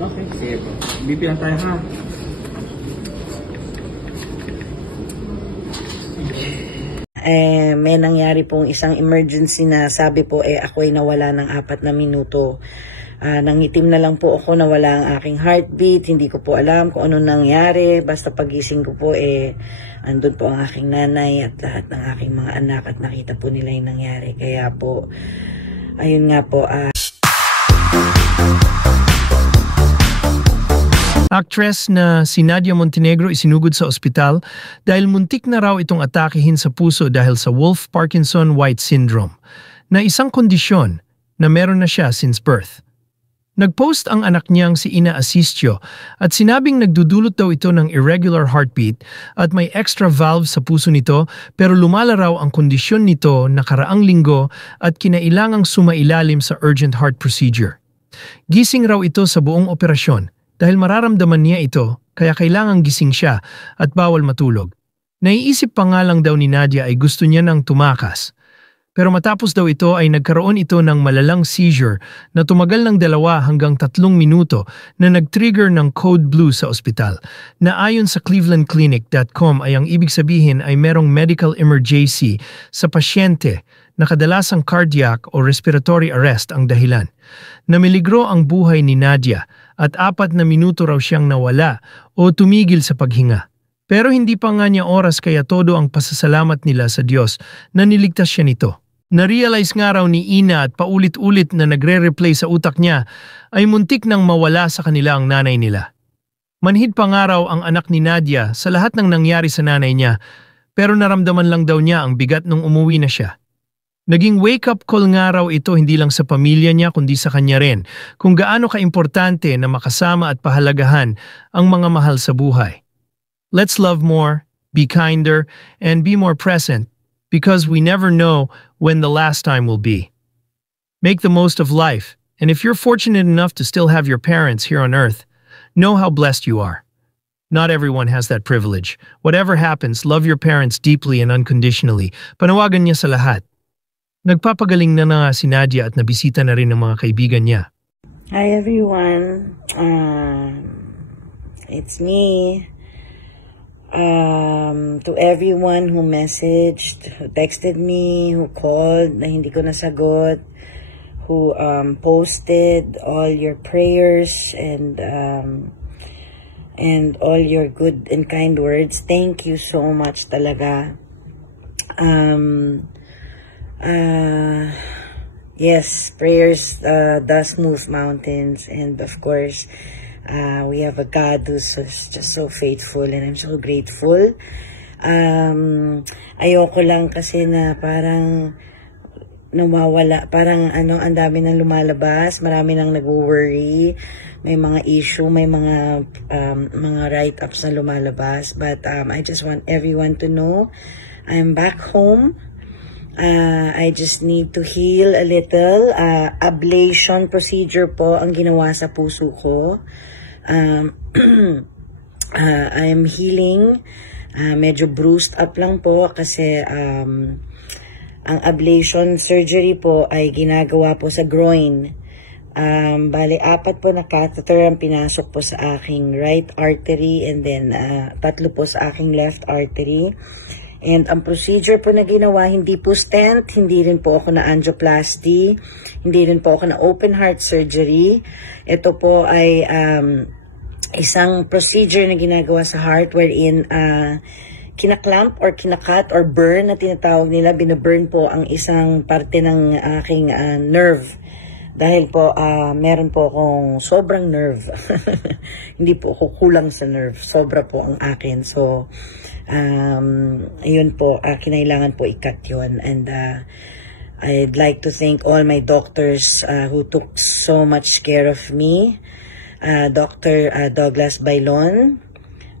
Okay, sige po. Bibilang tayo ha. May nangyari pong isang emergency na sabi po ako'y nawala ng 4 na minuto. Nangitim na lang po ako, nawala ang aking heartbeat, hindi ko po alam kung ano nangyari. Basta pagising ko po andun po ang aking nanay at lahat ng aking mga anak at nakita po nila yung nangyari. Kaya po, ayun nga po. Actress na si Nadia Montenegro isinugod sa ospital dahil muntik na raw itong atakehin sa puso dahil sa Wolff-Parkinson-White syndrome, na isang kondisyon na meron na siya since birth. Nagpost ang anak niyang si Ina Asistio at sinabing nagdudulot daw ito ng irregular heartbeat at may extra valve sa puso nito, pero lumala raw ang kondisyon nito nakaraang linggo at kinailangang sumailalim sa urgent heart procedure. Gising raw ito sa buong operasyon dahil mararamdaman niya ito, kaya kailangang gising siya at bawal matulog. Naiisip pa nga lang daw ni Nadia ay gusto niya nang tumakas. Pero matapos daw ito ay nagkaroon ito ng malalang seizure na tumagal ng 2 hanggang 3 minuto na nag-trigger ng code blue sa ospital, na ayon sa clevelandclinic.com ay ang ibig sabihin ay merong medical emergency sa pasyente na kadalasang cardiac o respiratory arrest ang dahilan. Namiligro ang buhay ni Nadia at 4 na minuto raw siyang nawala o tumigil sa paghinga. Pero hindi pa nga niya oras kaya todo ang pasasalamat nila sa Diyos na niligtas siya nito. Na-realize nga raw ni Ina at paulit-ulit na nagre-replay sa utak niya ay muntik nang mawala sa kanila ang nanay nila. Manhid pa nga raw ang anak ni Nadia sa lahat ng nangyari sa nanay niya, pero naramdaman lang daw niya ang bigat nung umuwi na siya. Naging wake-up call nga raw ito hindi lang sa pamilya niya kundi sa kanya rin, kung gaano kaimportante na makasama at pahalagahan ang mga mahal sa buhay. Let's love more, be kinder, and be more present because we never know when the last time will be. Make the most of life, and if you're fortunate enough to still have your parents here on earth, know how blessed you are. Not everyone has that privilege. Whatever happens, love your parents deeply and unconditionally. Panawagan niya sa lahat. Nagpapagaling na nga si Nadia at nabisita na rin ng mga kaibigan niya. Hi everyone, it's me. To everyone who messaged, who texted me, who called na hindi ko nasagot, who posted all your prayers and all your good and kind words. Thank you so much talaga. Yes, prayers does move mountains, and of course we have a God who's just so faithful, and I'm so grateful. Ayoko lang kasi na parang nawawala, parang ang dami nang lumalabas, marami nang nag-worry, may mga issue, may mga write-ups na lumalabas, but I just want everyone to know I'm back home. I just need to heal a little. Ablation procedure po ang ginawa sa puso ko. I'm healing. Medyo bruised up lang po kasi ang ablation surgery po ay ginagawa po sa groin. Bali, 4 po na catheter ang pinasok po sa aking right artery and then 3 po sa aking left artery. And ang procedure po na ginawa, hindi po stent, hindi rin po ako na angioplasty, hindi rin po ako na open heart surgery. Ito po ay isang procedure na ginagawa sa heart wherein kinaklamp or kinakat or burn na tinatawag nila, binaburn po ang isang parte ng aking nerve. Dahil po meron po akong sobrang nerve. Hindi po ako kulang sa nerve, sobra po ang akin. So ayun po, kinailangan po ikat yun. And I'd like to thank all my doctors who took so much care of me. Dr. Douglas Bailon,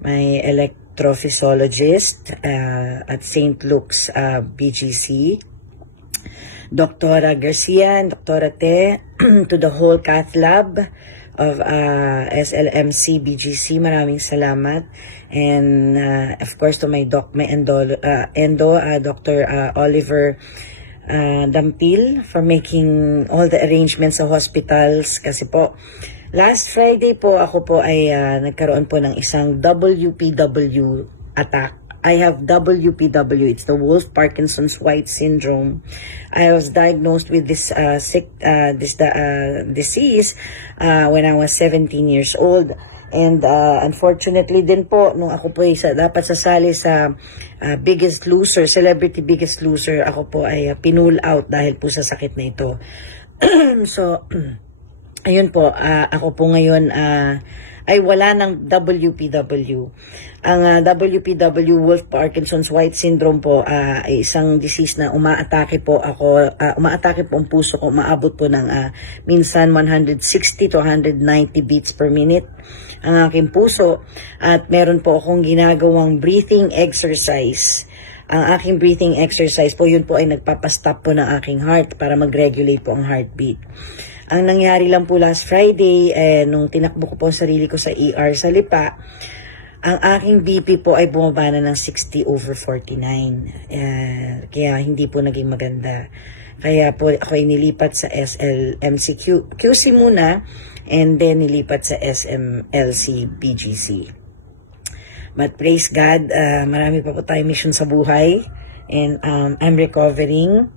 my electrophysiologist at St. Luke's BGC. Dr. Garcia and Dr. Te, to the whole cath lab of SLMC BGC, maraming salamat. And of course to my endo, Dr. Oliver Dampil for making all the arrangements sa hospitals kasi po Last Friday po, ako po ay nagkaroon po ng isang WPW attack. I have WPW. It's the Wolff-Parkinson's White Syndrome. I was diagnosed with this disease when I was 17 years old. And unfortunately din po, nung ako po ay dapat sasali sa Biggest Loser, Celebrity Biggest Loser, ako po ay pinull out dahil po sa sakit na ito. So, ayun po, ako po ngayon ay wala ng WPW. Ang WPW, Wolff-Parkinson's White Syndrome po, ay isang disease na umaatake po ang puso ko, umaabot po ng minsan 160 to 190 beats per minute ang aking puso, at meron po akong ginagawang breathing exercise. Ang aking breathing exercise po, yun po ay nagpapastop po ng aking heart para mag-regulate po ang heartbeat. Ang nangyari lang po last Friday, nung tinakbo ko po ang sarili ko sa ER sa Lipa, ang aking BP po ay bumaba na ng 60/49. Kaya hindi po naging maganda. Kaya po ako ay nilipat sa QC muna, and then nilipat sa SMLC BGC. But praise God, marami pa po tayong mission sa buhay, and I'm recovering.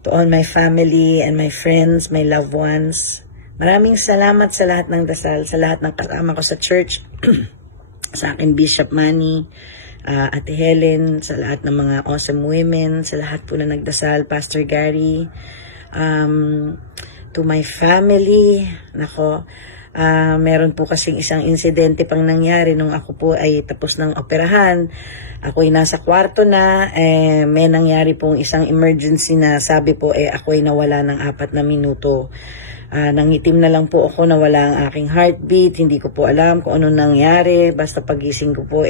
To all my family and my friends, my loved ones, maraming salamat sa lahat ng dasal, sa lahat ng kasama ko sa church, sa akin Bishop Manny, Ate Helen, sa lahat ng mga awesome women, sa lahat po na nagdasal, Pastor Gary, to my family. Nako, meron po kasing isang insidente pang nangyari nung ako po ay tapos ng operahan. Ako'y nasa kwarto na, may nangyari pong isang emergency na sabi po, ako'y nawala ng 4 na minuto. Nangitim na lang po ako, nawala ang aking heartbeat, hindi ko po alam kung ano nangyari. Basta pagising ko po,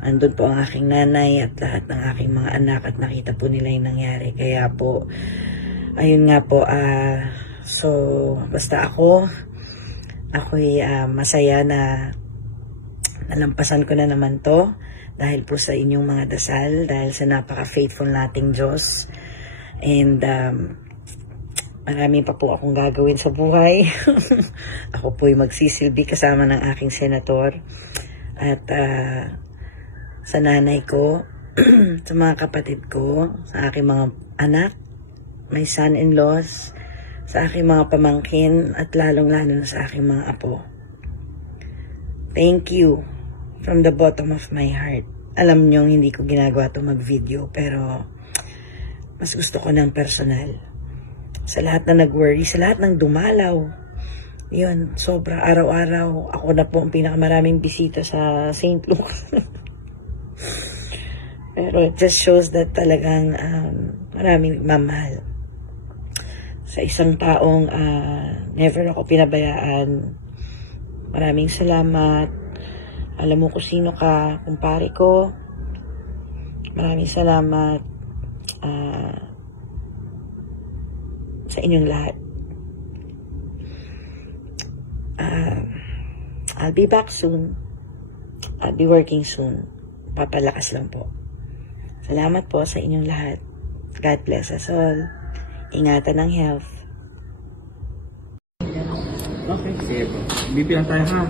andun po ang aking nanay at lahat ng aking mga anak, at nakita po nila yung nangyari. Kaya po, ayun nga po, so, basta ako'y masaya na nalampasan ko na naman to. Dahil po sa inyong mga dasal, dahil sa napaka-faithful nating Diyos. And marami pa po akong gagawin sa buhay. Ako po'y magsisilbi kasama ng aking senator. At sa nanay ko, sa mga kapatid ko, sa aking mga anak, my son-in-laws, sa aking mga pamangkin, at lalong-lalo na sa aking mga apo. Thank you. From the bottom of my heart. Alam nyo, hindi ko ginagawa ito mag-video, pero mas gusto ko ng personal. Sa lahat na nag-worry, sa lahat ng dumalaw. Yun, sobra, araw-araw. Ako na po ang pinakamaraming bisita sa St. Luke. Pero it just shows that talagang maraming nagmamahal. Sa isang taong never ako pinabayaan. Maraming salamat. Alam mo kung sino ka, kumpare ko. Maraming salamat sa inyong lahat. I'll be back soon. I'll be working soon. Papalakas lang po. Salamat po sa inyong lahat. God bless us all. Ingatan ng health. Okay, sige po. Bibilang tayo ha.